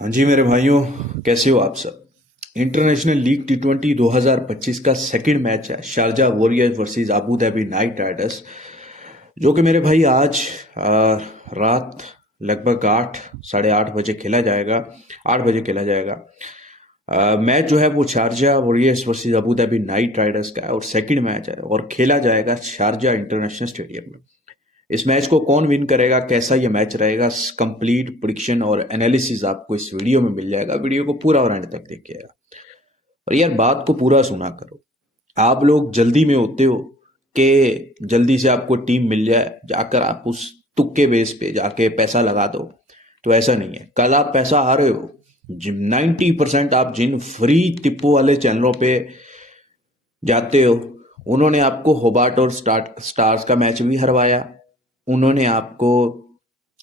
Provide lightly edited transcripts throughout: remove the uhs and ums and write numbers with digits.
हाँ जी मेरे भाइयों, कैसे हो आप सब। इंटरनेशनल लीग टी20 2025 का सेकंड मैच है Sharjah warriors versus Abu Dhabi Knight Riders, जो कि मेरे भाई आज रात लगभग 8 साढ़े 8 बजे खेला जाएगा। 8 बजे खेला जाएगा। मैच जो है वो Sharjah warriors versus Abu Dhabi Knight Riders का है और सेकंड मैच है और खेला जाएगा शारजा इंटरनेशनल स्टेडियम में। इस मैच को कौन विन करेगा, कैसा ये मैच रहेगा, कंप्लीट प्रिडिक्शन और एनालिसिस आपको इस वीडियो में मिल जाएगा। वीडियो को पूरा और एंड तक देखिएगा और यार बात को पूरा सुना करो। आप लोग जल्दी में होते हो कि जल्दी से आपको टीम मिल जाए, जाकर आप उस तुक्के बेस पे जाके पैसा लगा दो। तो ऐसा नहीं है। कल आप पैसा हारे हो। 90% आप जिन फ्री टिप्पो वाले चैनलों पे जाते हो, उन्होंने आपको होबार्ट और स्टार्स का मैच भी हरवाया। उन्होंने आपको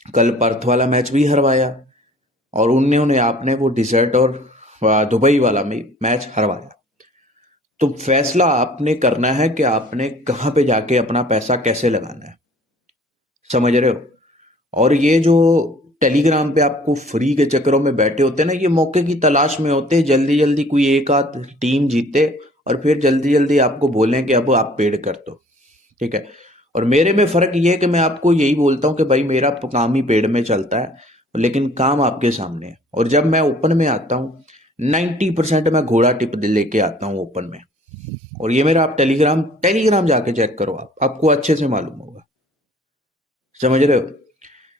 कल पर्थ वाला मैच भी हरवाया और उन्होंने आपने वो डिजर्ट और दुबई वाला में मैच हरवाया। तो फैसला आपने करना है कि आपने कहाँ पे जाके अपना पैसा कैसे लगाना है। समझ रहे हो। और ये जो टेलीग्राम पे आपको फ्री के चक्करों में बैठे होते हैं ना, ये मौके की तलाश में होते हैं। जल्दी जल्दी कोई एक आध टीम जीते और फिर जल्दी जल्दी आपको बोलें कि अब आप पेड कर दो। ठीक है। और मेरे में फर्क ये है कि मैं आपको यही बोलता हूँ कि भाई मेरा काम ही पेड़ में चलता है, लेकिन काम आपके सामने है। और जब मैं ओपन में आता हूँ, 90% मैं घोड़ा टिप लेके आता हूँ ओपन में। और ये मेरा आप टेलीग्राम टेलीग्राम जाके चेक करो, आपको अच्छे से मालूम होगा। समझ रहे हो।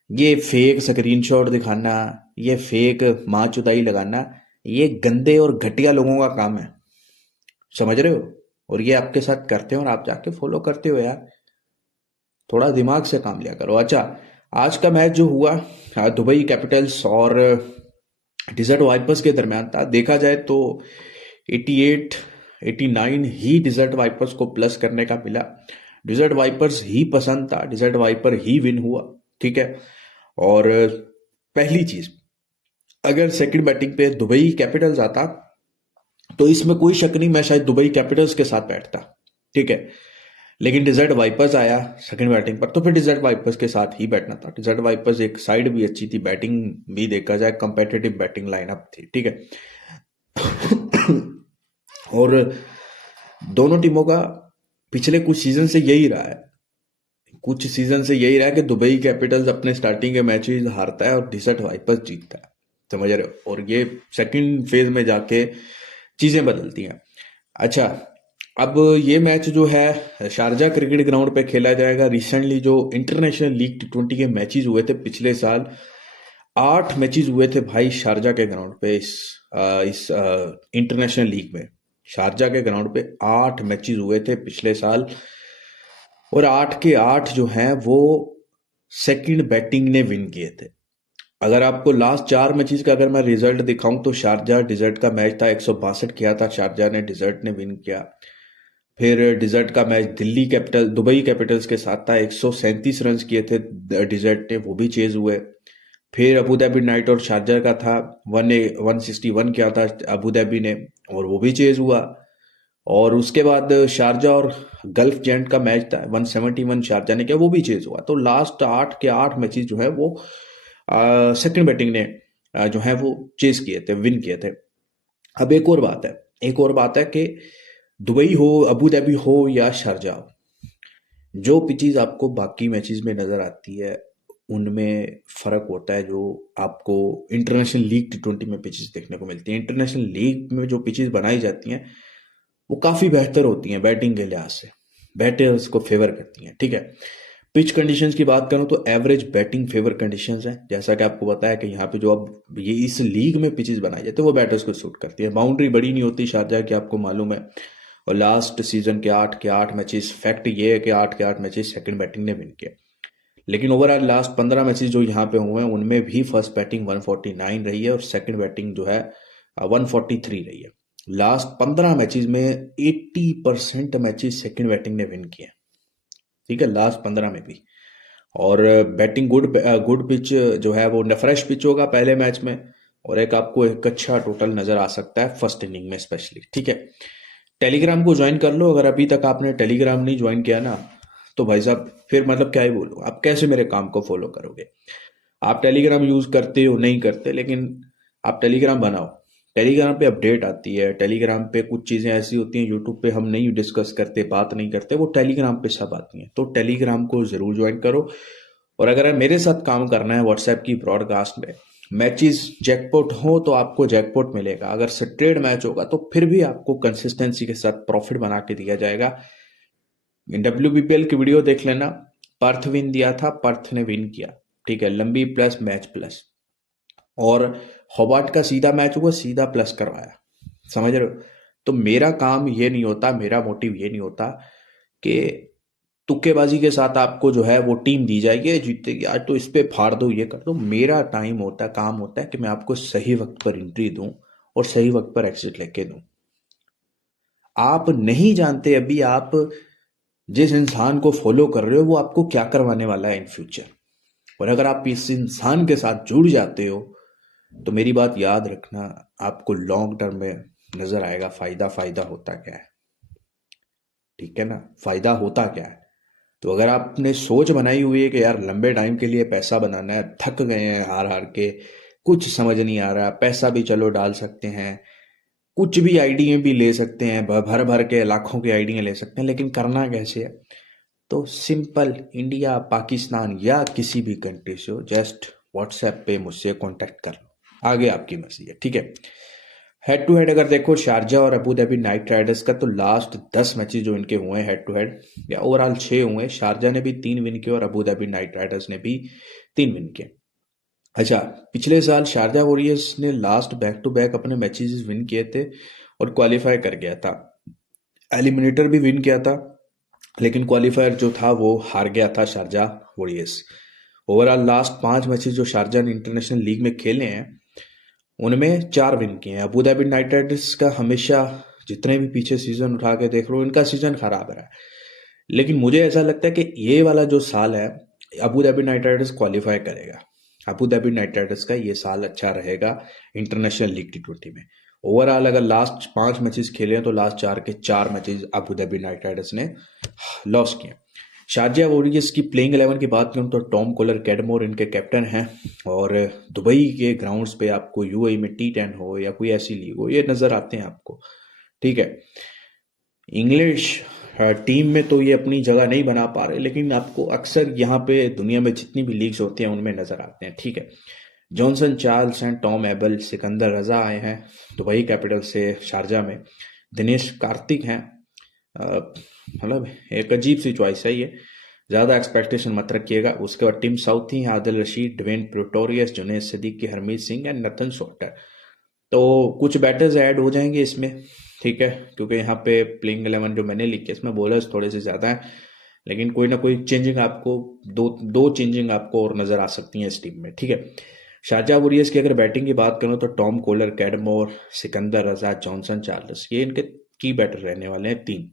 ये फेक स्क्रीनशॉट दिखाना, ये फेक माँ चुदाई लगाना, ये गंदे और घटिया लोगों का काम है। समझ रहे हो। और ये आपके साथ करते हैं और आप जाके फॉलो करते हो यार। थोड़ा दिमाग से काम लिया करो। अच्छा, आज का मैच जो हुआ दुबई कैपिटल्स और डिजर्ट वाइपर्स के दरमियान था। देखा जाए तो 88 89 ही डिजर्ट वाइपर्स को प्लस करने का मिला। डिजर्ट वाइपर्स ही पसंद था, डिजर्ट वाइपर ही विन हुआ। ठीक है। और पहली चीज, अगर सेकंड बैटिंग पे दुबई कैपिटल्स आता तो इसमें कोई शक नहीं, मैं शायद दुबई कैपिटल्स के साथ बैठता। ठीक है। लेकिन डिजर्ट वाइपर्स आया सेकंड बैटिंग पर, तो फिर डिजर्ट वाइपर्स के साथ ही बैठना था। डिजर्ट वाइपर्स एक साइड भी अच्छी थी, बैटिंग भी देखा जाए कंपेटिटिव बैटिंग लाइनअप थी। ठीक है। और दोनों टीमों का पिछले कुछ सीजन से यही रहा है। कुछ सीजन से यही रहा है कि दुबई कैपिटल्स अपने स्टार्टिंग के मैचेस हारता है और डिजर्ट वाइपर्स जीतता है। समझ रहे हो। और ये सेकंड फेज में जाके चीजें बदलती हैं। अच्छा, अब ये मैच जो है शारजा क्रिकेट ग्राउंड पे खेला जाएगा। रिसेंटली जो इंटरनेशनल लीग टी20 के मैचेस हुए थे पिछले साल, 8 मैचेस हुए थे भाई शारजा के ग्राउंड पे। इस इंटरनेशनल लीग में शारजा के ग्राउंड पे 8 मैचेस हुए थे पिछले साल और 8 के 8 जो हैं वो सेकंड बैटिंग ने विन किए थे। अगर आपको लास्ट 4 मैचेस का अगर मैं रिजल्ट दिखाऊं तो शारजा डिजर्ट का मैच था, 162 किया था शारजा ने, डिजर्ट ने विन किया। फिर डिजर्ट का match Delhi capital Dubai Capitals के साथ था, 137 रन किए थे डिजर्ट ने, वो भी चेज हुए। फिर अबू धाबी नाइट और शारजा का था, 161 किया था अबू धाबी ने और वो भी चेज हुआ। और उसके बाद शारजा और गल्फ जेंट का मैच था, 171 शारजा ने किया, वो भी चेज हुआ। तो लास्ट 8 के 8 मैचेस जो है वो सेकंड बैटिंग ने जो है वो चेज किए थे, विन किए थे। अब एक और बात है कि दुबई हो, अबू धाबी हो या शारजा हो, जो पिचेस आपको बाकी मैचेस में नजर आती है उनमें फर्क होता है जो आपको इंटरनेशनल लीग टी20 में पिचेस देखने को मिलती है। इंटरनेशनल लीग में जो पिचेस बनाई जाती हैं वो काफी बेहतर होती हैं बैटिंग के लिहाज से, बैटर्स को फेवर करती हैं। ठीक है। पिच कंडीशंस की बात करूं तो एवरेज बैटिंग फेवर कंडीशंस हैं, जैसा कि आपको बताया कि यहाँ पे जो अब ये इस लीग में पिचेस बनाई जाती है वो बैटर्स को सूट करती है। बाउंड्री बड़ी नहीं होती शारजा की, आपको मालूम है। और लास्ट सीजन के 8 के 8 मैचेस, फैक्ट ये है कि 8 के 8 मैचेस सेकंड बैटिंग ने विन किया। लेकिन ओवरऑल लास्ट 15 मैचेस जो यहाँ पे हुए हैं उनमें भी फर्स्ट बैटिंग 149 रही है और सेकंड बैटिंग जो है 143 रही है। लास्ट 15 मैचेस में 80% मैचेस सेकंड बैटिंग ने विन किए। ठीक है, लास्ट 15 में भी। और बैटिंग गुड पिच जो है वो फ्रेश पिच होगा पहले मैच में, और एक आपको एक अच्छा टोटल नजर आ सकता है फर्स्ट इनिंग में स्पेशली। ठीक है। टेलीग्राम को ज्वाइन कर लो, अगर अभी तक आपने टेलीग्राम नहीं ज्वाइन किया ना तो भाई साहब फिर मतलब क्या ही बोलूं, आप कैसे मेरे काम को फॉलो करोगे। आप टेलीग्राम यूज करते हो नहीं करते, लेकिन आप टेलीग्राम बनाओ। टेलीग्राम पे अपडेट आती है, टेलीग्राम पे कुछ चीज़ें ऐसी होती हैं यूट्यूब पे हम नहीं डिस्कस करते, बात नहीं करते, वो टेलीग्राम पे सब आती हैं। तो टेलीग्राम को ज़रूर ज्वाइन करो। और अगर मेरे साथ काम करना है व्हाट्सएप की ब्रॉडकास्ट में, मैचेस जैकपॉट हो तो आपको जैकपॉट मिलेगा, अगर स्ट्रेट मैच होगा तो फिर भी आपको कंसिस्टेंसी के साथ प्रॉफिट बना के दिया जाएगा। WBPL की वीडियो देख लेना, पर्थ विन दिया था, पर्थ ने विन किया, ठीक है, लंबी प्लस मैच प्लस। और होबार्ट का सीधा मैच हुआ, सीधा प्लस करवाया, समझ रहे हो। तो मेरा काम ये नहीं होता, मेरा मोटिव ये नहीं होता कि तुक्केबाजी के साथ आपको जो है वो टीम दी जाएगी, ये जीतेगी आज तो इस पे फाड़ दो, ये कर दो। मेरा टाइम होता है, काम होता है कि मैं आपको सही वक्त पर एंट्री दूं और सही वक्त पर एग्जिट लेके दूं। आप नहीं जानते अभी आप जिस इंसान को फॉलो कर रहे हो वो आपको क्या करवाने वाला है इन फ्यूचर। और अगर आप इस इंसान के साथ जुड़ जाते हो तो मेरी बात याद रखना, आपको लॉन्ग टर्म में नजर आएगा फायदा। फायदा होता क्या है, ठीक है ना, फायदा होता क्या है। तो अगर आपने सोच बनाई हुई है कि यार लंबे टाइम के लिए पैसा बनाना है, थक गए हैं हार हार के, कुछ समझ नहीं आ रहा, पैसा भी चलो डाल सकते हैं, कुछ भी आइडिया भी ले सकते हैं, भर भर के लाखों के आइडिया ले सकते हैं, लेकिन करना कैसे है। तो सिंपल, इंडिया, पाकिस्तान या किसी भी कंट्री से हो, जस्ट व्हाट्सएप पे मुझसे कांटेक्ट कर लो, आगे आपकी मर्जी है, ठीक है। हेड टू हेड अगर देखो शारजा और अबू धाबी नाइट राइडर्स का, तो लास्ट 10 मैचेस जो इनके हुए हैं हेड टू हेड, या ओवरऑल 6 हुए, शारजा ने भी 3 विन किए और अबू धाबी नाइट राइडर्स ने भी 3 विन किए। अच्छा, पिछले साल शारजा वॉरियर्स ने लास्ट बैक टू बैक अपने मैचेस विन किए थे और क्वालिफाई कर गया था, एलिमिनेटर भी विन किया था, लेकिन क्वालिफायर जो था वो हार गया था Sharjah warriors. Overall last 5 matches जो शारजा ने इंटरनेशनल लीग में खेले हैं उनमें 4 विन किए हैं। अबू धाबी नाइट राइडर्स का हमेशा, जितने भी पीछे सीजन उठा के देख लो, इनका सीजन खराब रहा है, लेकिन मुझे ऐसा लगता है कि ये वाला जो साल है Abu Dhabi Knight Riders qualify करेगा। अबू धाबी नाइट राइडर्स का ये साल अच्छा रहेगा इंटरनेशनल लीग T20 में। ओवरऑल अगर लास्ट 5 मैचेस खेले हैं तो लास्ट 4 के 4 matches Abu Dhabi Knight Riders ने लॉस किए। शारजा वॉरियर्स की प्लेइंग 11 की बात करूं तो टॉम कोलर कैडमोर इनके कैप्टन हैं, और दुबई के ग्राउंड्स पे आपको UAE में T10 हो या कोई ऐसी लीग हो, ये नजर आते हैं आपको, ठीक है। इंग्लिश टीम में तो ये अपनी जगह नहीं बना पा रहे, लेकिन आपको अक्सर यहाँ पे दुनिया में जितनी भी लीग्स होती हैं उनमें नजर आते हैं, ठीक है। जॉनसन चार्ल्स हैं, टॉम एबल, सिकंदर रजा आए हैं दुबई कैपिटल से शारजा में, दिनेश कार्तिक हैं। मतलब एक अजीब सी चॉइस है ये, ज़्यादा एक्सपेक्टेशन मत रखिएगा। उसके बाद टिम साउथी हैं, Adil Rashid, Dwaine Pretorius, Junaid Siddiqui, Harmeet Singh and Nathan Sowter. तो कुछ बैटर्स ऐड हो जाएंगे इसमें, ठीक है, क्योंकि यहाँ पे प्लेइंग 11 जो मैंने लिखी है इसमें बॉलर्स थोड़े से ज़्यादा हैं, लेकिन कोई ना कोई चेंजिंग आपको, दो दो चेंजिंग आपको और नज़र आ सकती हैं इस टीम में, ठीक है। शारजा वॉरियर्स की अगर बैटिंग की बात करूं तो टॉम कोलर, कैडमोर, सिकंदर रजा, जॉनसन चार्ल्स, ये इनके की बैटर रहने वाले हैं 3।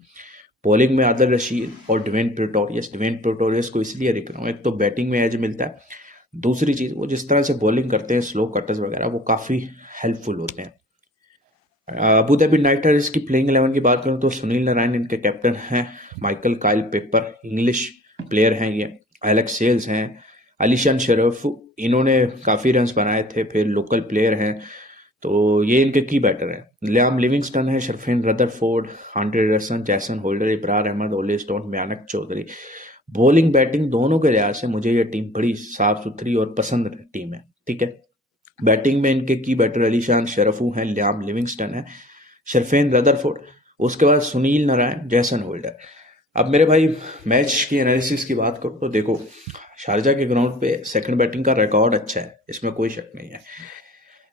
बॉलिंग में आदिल रशीद और डिवेन प्रेटोरियस। डिवेन प्रेटोरियस को इसलिए लिख रहा हूँ, एक तो बैटिंग में एज मिलता है, दूसरी चीज़ वो जिस तरह से बॉलिंग करते हैं, स्लो कटर्स वगैरह, वो काफ़ी हेल्पफुल होते हैं। अबू धाबी नाइट राइडर्स की प्लेइंग 11 की बात करूं तो सुनील नारायण इनके कैप्टन हैं, Michael Kyle paper English player हैं ये, एलेक्स सेल्स हैं, अलीशान शरीफ, इन्होंने काफ़ी रन्स बनाए थे, फिर लोकल प्लेयर हैं, तो ये इनके की बैटर हैं। लियाम लिविंगस्टन है, शरफेन रदरफोर्ड, आंड्रे रसन, जैसन होल्डर, इब्रार अहमद, ओले स्टोन, भयानक चौधरी। बॉलिंग बैटिंग दोनों के लिहाज से मुझे ये टीम बड़ी साफ सुथरी और पसंद टीम है, ठीक है। बैटिंग में इनके की बैटर अलीशान शरफू हैं, लियाम लिविंगस्टन है, शरफेन रदरफोर्ड, उसके बाद सुनील नारायण, जैसन होल्डर। अब मेरे भाई मैच की एनालिसिस की बात करो तो देखो, शारजा के ग्राउंड पे सेकंड बैटिंग का रिकॉर्ड अच्छा है, इसमें कोई शक नहीं है,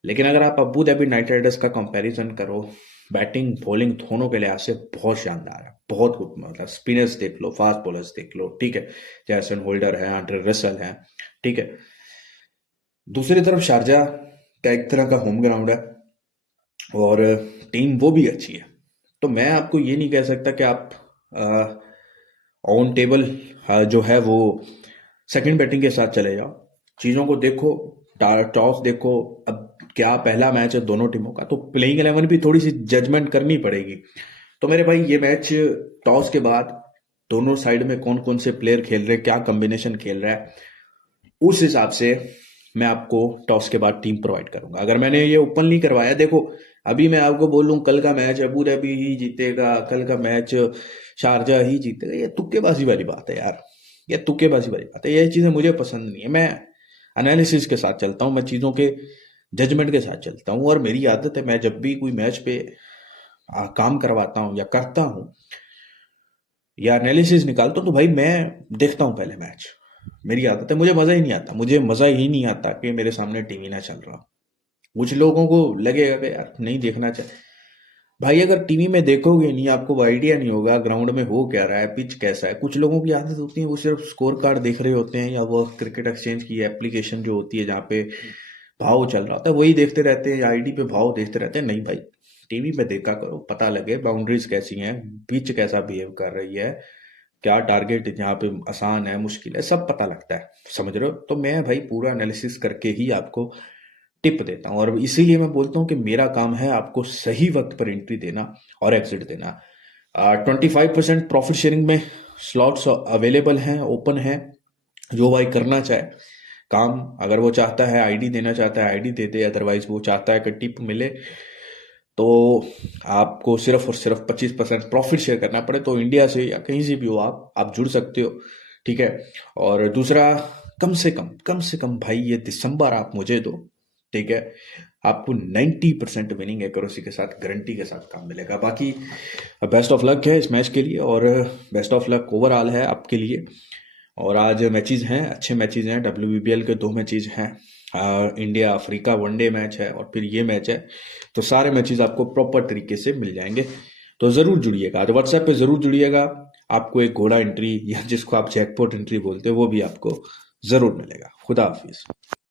लेकिन अगर आप अबू धाबी नाइट राइडर्स का कंपैरिजन करो, बैटिंग बॉलिंग दोनों के लिहाज से बहुत शानदार है, बहुत कुछ, मतलब स्पिनर्स देख लो, फास्ट बॉलर्स देख लो, ठीक है, जैसन होल्डर है, आंड्रे रसल है, ठीक है। दूसरी तरफ शारजा का एक तरह का होम ग्राउंड है और टीम वो भी अच्छी है, तो मैं आपको ये नहीं कह सकता कि आप ऑन टेबल जो है वो सेकंड बैटिंग के साथ चले जाओ। चीज़ों को देखो, टॉस देखो, अब क्या पहला मैच है दोनों टीमों का, तो प्लेइंग 11 भी थोड़ी सी जजमेंट करनी पड़ेगी। तो मेरे भाई ये मैच टॉस के बाद दोनों साइड में कौन कौन से प्लेयर खेल रहे हैं, क्या कॉम्बिनेशन खेल रहा है, उस हिसाब से मैं आपको टॉस के बाद टीम प्रोवाइड करूंगा। अगर मैंने ये ओपनली करवाया, देखो अभी मैं आपको बोलूं कल का मैच अबू धाबी ही जीतेगा, कल का मैच शारजा ही जीतेगा, ये तुक्केबाजी वाली बात है यार। ये तुक्केबाजी वाली बात है, ये चीजें मुझे पसंद नहीं है। मैं एनालिसिस के साथ चलता हूँ, मैं चीजों के जजमेंट के साथ चलता हूँ, और मेरी आदत है मैं जब भी कोई मैच पे काम करवाता हूँ या करता हूँ या एनालिसिस निकालता हूँ, तो भाई मैं देखता हूँ पहले मैच। मेरी आदत है, मुझे मजा ही नहीं आता, मुझे मजा ही नहीं आता कि मेरे सामने टीवी ना चल रहा। कुछ लोगों को लगेगा कि यार नहीं देखना चाहिए। भाई अगर टीवी में देखोगे नहीं, आपको आइडिया नहीं होगा ग्राउंड में हो क्या रहा है, पिच कैसा है। कुछ लोगों की आदत होती है वो सिर्फ स्कोर कार्ड देख रहे होते हैं, या वो क्रिकेट एक्सचेंज की एप्लीकेशन जो होती है जहाँ पे भाव चल रहा होता है वही देखते रहते हैं, या आईडी पे भाव देखते रहते हैं। नहीं भाई, टीवी पे देखा करो, पता लगे बाउंड्रीज कैसी हैं, पिच कैसा बिहेव कर रही है, क्या टारगेट यहाँ पे आसान है मुश्किल है, सब पता लगता है। समझ रहे हो? तो मैं भाई पूरा एनालिसिस करके ही आपको टिप देता हूँ, और इसीलिए मैं बोलता हूँ कि मेरा काम है आपको सही वक्त पर एंट्री देना और एग्जिट देना। 25% प्रॉफिट शेयरिंग में स्लॉट्स अवेलेबल हैं, ओपन हैं। जो भाई करना चाहे काम, अगर वो चाहता है आईडी देना चाहता है आईडी दे दे, अदरवाइज वो चाहता है कि टिप मिले तो आपको सिर्फ और सिर्फ 25% प्रॉफिट शेयर करना पड़े, तो इंडिया से या कहीं से भी हो आप जुड़ सकते हो। ठीक है? और दूसरा, कम से कम भाई ये दिसंबर आप मुझे दो। ठीक है? आपको 90% विनिंग एक्यूरेसी के साथ गारंटी के साथ काम मिलेगा। बाकी बेस्ट ऑफ लक है इस मैच के लिए, और बेस्ट ऑफ लक ओवरऑल है आपके लिए। और आज मैचेस हैं, अच्छे मैचेस हैं, WBL के 2 मैचेस हैं, इंडिया अफ्रीका वनडे मैच है, और फिर ये मैच है। तो सारे मैचेस आपको प्रॉपर तरीके से मिल जाएंगे। तो ज़रूर जुड़िएगा, आज व्हाट्सएप पे ज़रूर जुड़िएगा। आपको एक घोड़ा एंट्री या जिसको आप जैकपॉट एंट्री बोलते हो वो भी आपको ज़रूर मिलेगा। खुदा हाफिज़।